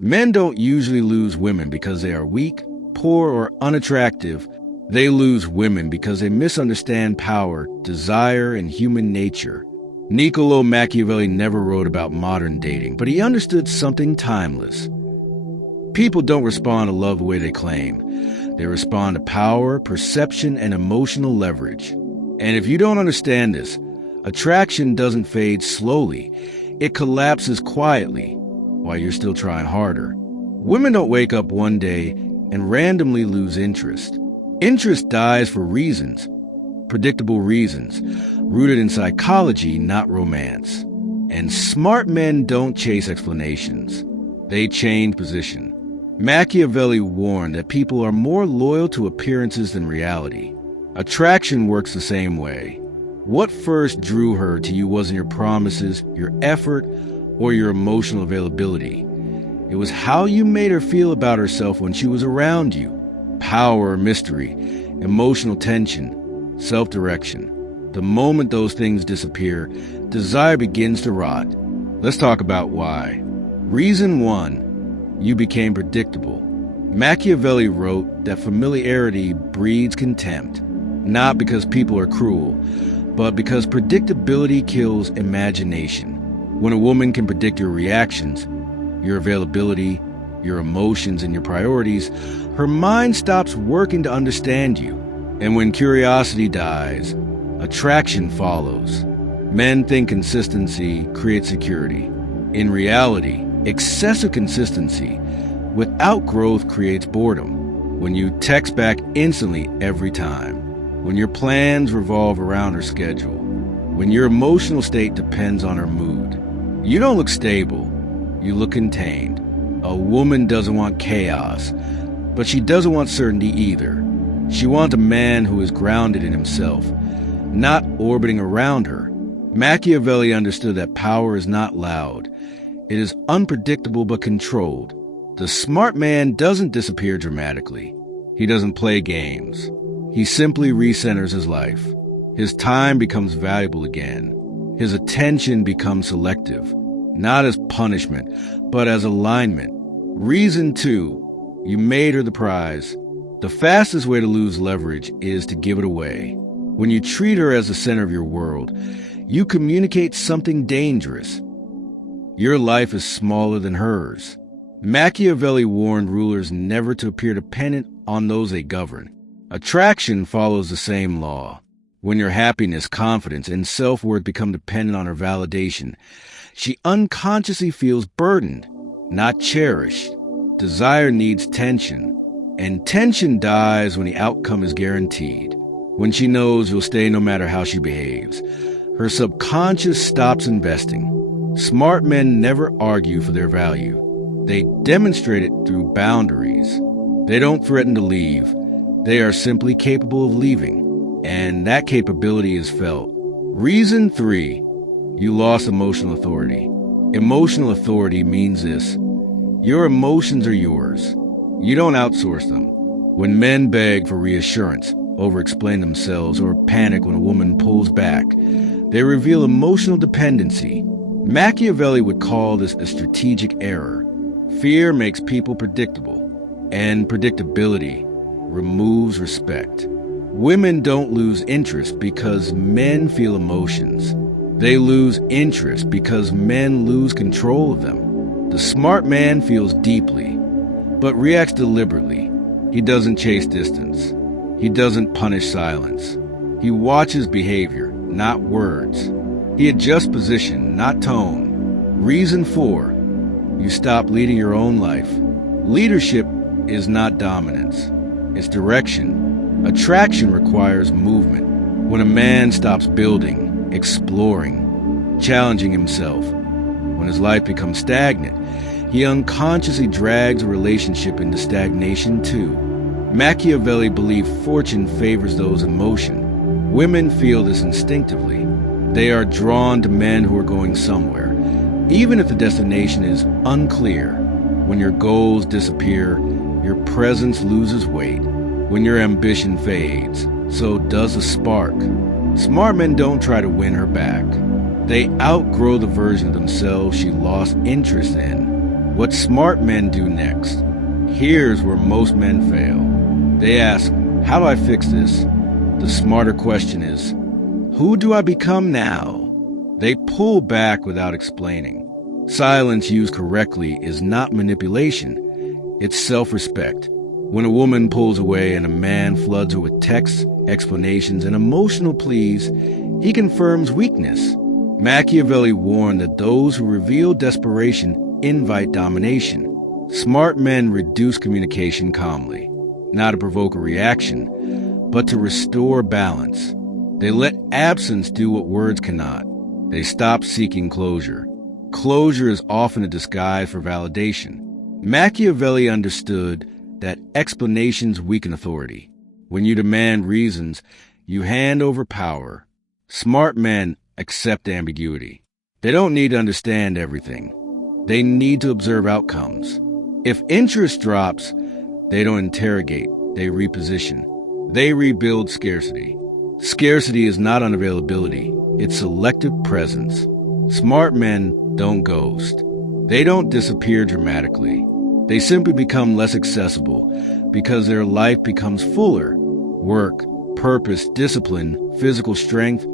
Men don't usually lose women because they are weak, poor, or unattractive. They lose women because they misunderstand power, desire, and human nature. Niccolo Machiavelli never wrote about modern dating, but he understood something timeless. People don't respond to love the way they claim. They respond to power, perception, and emotional leverage. And if you don't understand this, attraction doesn't fade slowly. It collapses quietly while you're still trying harder. Women don't wake up one day and randomly lose interest. Interest dies for reasons, predictable reasons, rooted in psychology, not romance. And smart men don't chase explanations. They change position. Machiavelli warned that people are more loyal to appearances than reality. Attraction works the same way. What first drew her to you wasn't your promises, your effort, or your emotional availability. It was how you made her feel about herself when she was around you. Power or mystery, emotional tension, self-direction. The moment those things disappear, desire begins to rot. Let's talk about why. Reason 1. You became predictable. Machiavelli wrote that familiarity breeds contempt, not because people are cruel, but because predictability kills imagination. When a woman can predict your reactions, your availability, your emotions, and your priorities, her mind stops working to understand you. And when curiosity dies, attraction follows. Men think consistency creates security. In reality, excessive consistency without growth creates boredom. When you text back instantly every time, when your plans revolve around her schedule, when your emotional state depends on her mood, you don't look stable, you look contained. A woman doesn't want chaos, but she doesn't want certainty either. She wants a man who is grounded in himself, not orbiting around her. Machiavelli understood that power is not loud. It is unpredictable but controlled. The smart man doesn't disappear dramatically. He doesn't play games. He simply recenters his life. His time becomes valuable again. His attention becomes selective, not as punishment, but as alignment. Reason 2, you made her the prize. The fastest way to lose leverage is to give it away. When you treat her as the center of your world, you communicate something dangerous. Your life is smaller than hers. Machiavelli warned rulers never to appear dependent on those they govern. Attraction follows the same law. When your happiness, confidence, and self-worth become dependent on her validation, she unconsciously feels burdened, not cherished. Desire needs tension, and tension dies when the outcome is guaranteed. When she knows you'll stay no matter how she behaves, her subconscious stops investing. Smart men never argue for their value. They demonstrate it through boundaries. They don't threaten to leave. They are simply capable of leaving, and that capability is felt. Reason 3, you lost emotional authority. Emotional authority means this: your emotions are yours. You don't outsource them. When men beg for reassurance, over-explain themselves, or panic when a woman pulls back, they reveal emotional dependency. Machiavelli would call this a strategic error. Fear makes people predictable, and predictability removes respect. Women don't lose interest because men feel emotions. They lose interest because men lose control of them. The smart man feels deeply, but reacts deliberately. He doesn't chase distance. He doesn't punish silence. He watches behavior, not words. He adjusts position, not tone. Reason 4, you stop leading your own life. Leadership is not dominance. It's direction. Attraction requires movement. When a man stops building, exploring, challenging himself, when his life becomes stagnant, he unconsciously drags a relationship into stagnation too. Machiavelli believed fortune favors those in motion. Women feel this instinctively. They are drawn to men who are going somewhere, even if the destination is unclear. When your goals disappear, your presence loses weight. When your ambition fades, so does a spark. Smart men don't try to win her back. They outgrow the version of themselves she lost interest in. What smart men do next. Here's where most men fail. They ask, how do I fix this? The smarter question is, who do I become now? They pull back without explaining. Silence used correctly is not manipulation. It's self-respect. When a woman pulls away and a man floods her with texts, explanations, and emotional pleas, he confirms weakness. Machiavelli warned that those who reveal desperation invite domination. Smart men reduce communication calmly, not to provoke a reaction, but to restore balance. They let absence do what words cannot. They stop seeking closure. Closure is often a disguise for validation. Machiavelli understood that explanations weaken authority. When you demand reasons, you hand over power. Smart men accept ambiguity. They don't need to understand everything. They need to observe outcomes. If interest drops, they don't interrogate, they reposition. They rebuild scarcity. Scarcity is not unavailability, it's selective presence. Smart men don't ghost. They don't disappear dramatically. They simply become less accessible because their life becomes fuller. Work, purpose, discipline, physical strength,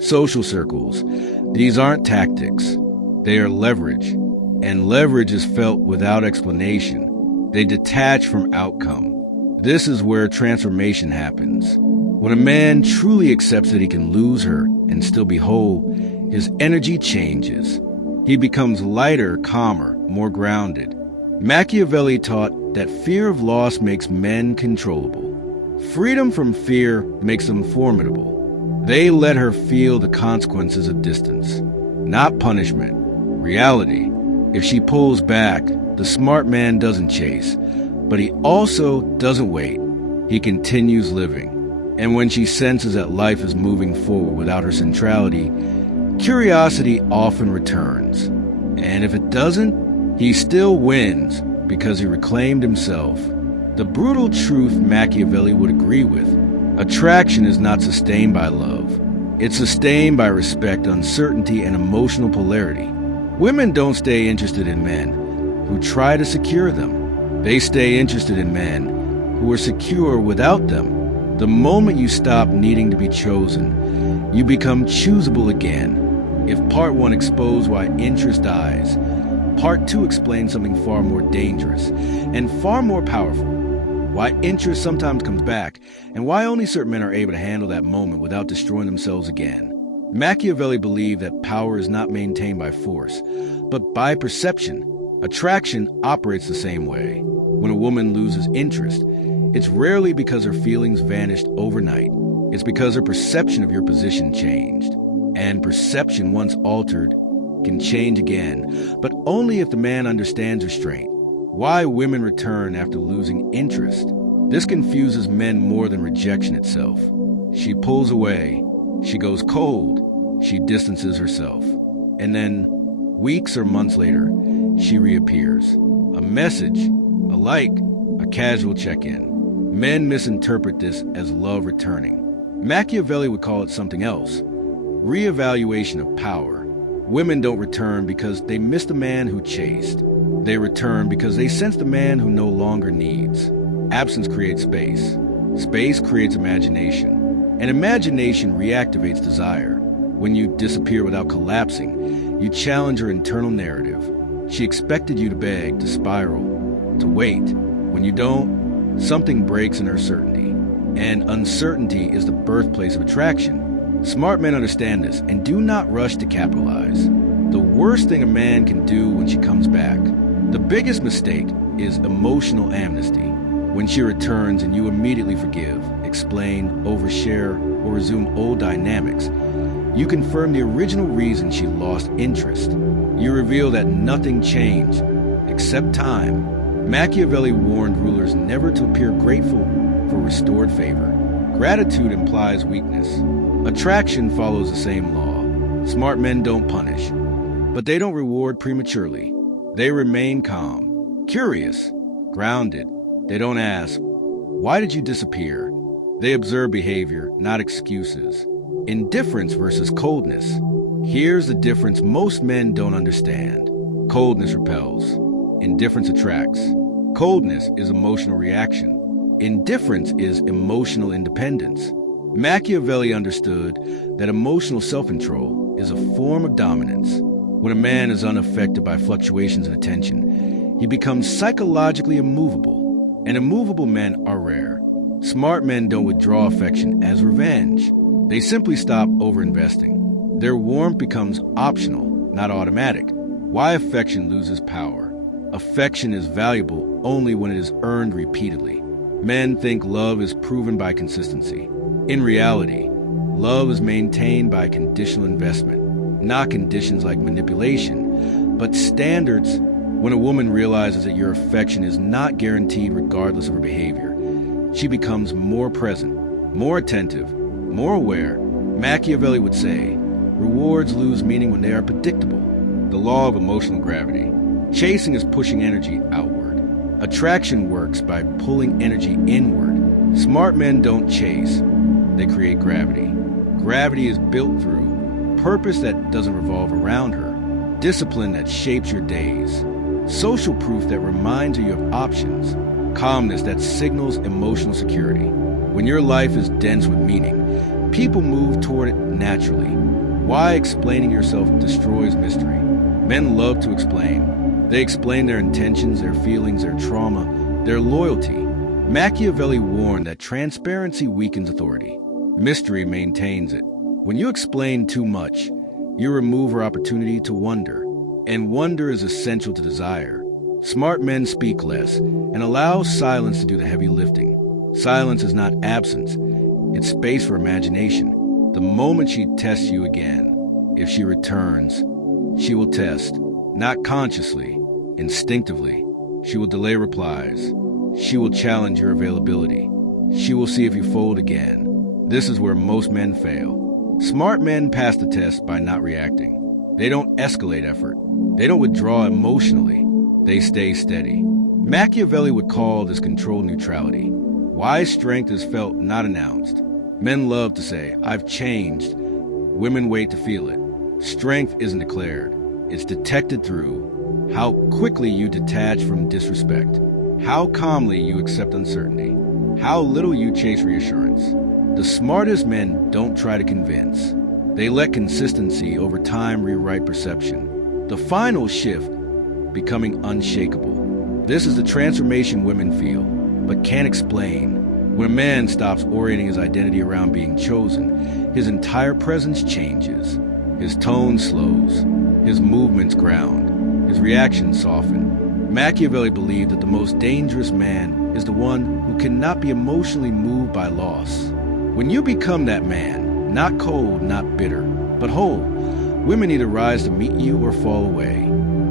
social circles. These aren't tactics. They are leverage. And leverage is felt without explanation. They detach from outcome. This is where transformation happens. When a man truly accepts that he can lose her and still be whole, his energy changes. He becomes lighter, calmer, more grounded. Machiavelli taught that fear of loss makes men controllable. Freedom from fear makes them formidable. They let her feel the consequences of distance, not punishment, reality. If she pulls back, the smart man doesn't chase, but he also doesn't wait. He continues living. And when she senses that life is moving forward without her centrality, curiosity often returns. And if it doesn't, he still wins because he reclaimed himself. The brutal truth Machiavelli would agree with. Attraction is not sustained by love. It's sustained by respect, uncertainty, and emotional polarity. Women don't stay interested in men who try to secure them. They stay interested in men who are secure without them. The moment you stop needing to be chosen, you become choosable again. If part 1 exposed why interest dies, part 2 explains something far more dangerous and far more powerful. Why interest sometimes comes back, and why only certain men are able to handle that moment without destroying themselves again. Machiavelli believed that power is not maintained by force, but by perception. Attraction operates the same way. When a woman loses interest, it's rarely because her feelings vanished overnight. It's because her perception of your position changed. And perception, once altered, can change again, but only if the man understands restraint. Why women return after losing interest. This confuses men more than rejection itself. She pulls away. She goes cold. She distances herself. And then, weeks or months later, she reappears. A message, a like, a casual check-in. Men misinterpret this as love returning. Machiavelli would call it something else. Reevaluation of power. Women don't return because they missed a man who chased. They return because they sense the man who no longer needs. Absence creates space. Space creates imagination. And imagination reactivates desire. When you disappear without collapsing, you challenge her internal narrative. She expected you to beg, to spiral, to wait. When you don't, something breaks in her certainty. And uncertainty is the birthplace of attraction. Smart men understand this and do not rush to capitalize. The worst thing a man can do when she comes back. The biggest mistake is emotional amnesty. When she returns and you immediately forgive, explain, overshare, or resume old dynamics, you confirm the original reason she lost interest. You reveal that nothing changed, except time. Machiavelli warned rulers never to appear grateful for restored favor. Gratitude implies weakness. Attraction follows the same law. Smart men don't punish, but they don't reward prematurely. They remain calm, curious, grounded. They don't ask, "Why did you disappear?" They observe behavior, not excuses. Indifference versus coldness. Here's the difference most men don't understand. Coldness repels. Indifference attracts. Coldness is emotional reaction. Indifference is emotional independence. Machiavelli understood that emotional self-control is a form of dominance. When a man is unaffected by fluctuations in attention, he becomes psychologically immovable, and immovable men are rare. Smart men don't withdraw affection as revenge. They simply stop overinvesting. Their warmth becomes optional, not automatic. Why affection loses power? Affection is valuable only when it is earned repeatedly. Men think love is proven by consistency. In reality, love is maintained by conditional investment, not conditions like manipulation, but standards. When a woman realizes that your affection is not guaranteed regardless of her behavior, she becomes more present, more attentive, more aware. Machiavelli would say, rewards lose meaning when they are predictable. The law of emotional gravity. Chasing is pushing energy outward. Attraction works by pulling energy inward. Smart men don't chase, they create gravity. Gravity is built through purpose that doesn't revolve around her, discipline that shapes your days, social proof that reminds you of options, calmness that signals emotional security. When your life is dense with meaning, people move toward it naturally. Why explaining yourself destroys mystery? Men love to explain. They explain their intentions, their feelings, their trauma, their loyalty. Machiavelli warned that transparency weakens authority. Mystery maintains it. When you explain too much, you remove her opportunity to wonder, and wonder is essential to desire. Smart men speak less and allow silence to do the heavy lifting. Silence is not absence, it's space for imagination. The moment she tests you again, if she returns, she will test, not consciously, instinctively. She will delay replies. She will challenge your availability. She will see if you fold again. This is where most men fail. Smart men pass the test by not reacting. They don't escalate effort. They don't withdraw emotionally. They stay steady. Machiavelli would call this controlled neutrality. Wise strength is felt, not announced. Men love to say, I've changed. Women wait to feel it. Strength isn't declared. It's detected through how quickly you detach from disrespect, how calmly you accept uncertainty, how little you chase reassurance. The smartest men don't try to convince. They let consistency over time rewrite perception. The final shift, becoming unshakable. This is the transformation women feel, but can't explain. When a man stops orienting his identity around being chosen, his entire presence changes. His tone slows, his movements ground, his reactions soften. Machiavelli believed that the most dangerous man is the one who cannot be emotionally moved by loss. When you become that man, not cold, not bitter, but whole, women either rise to meet you or fall away,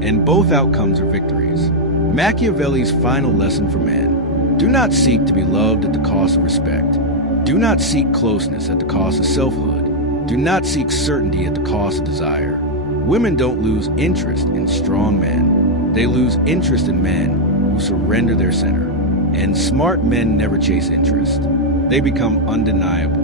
and both outcomes are victories. Machiavelli's final lesson for men: do not seek to be loved at the cost of respect. Do not seek closeness at the cost of selfhood. Do not seek certainty at the cost of desire. Women don't lose interest in strong men. They lose interest in men who surrender their center. And smart men never chase interest. They become undeniable.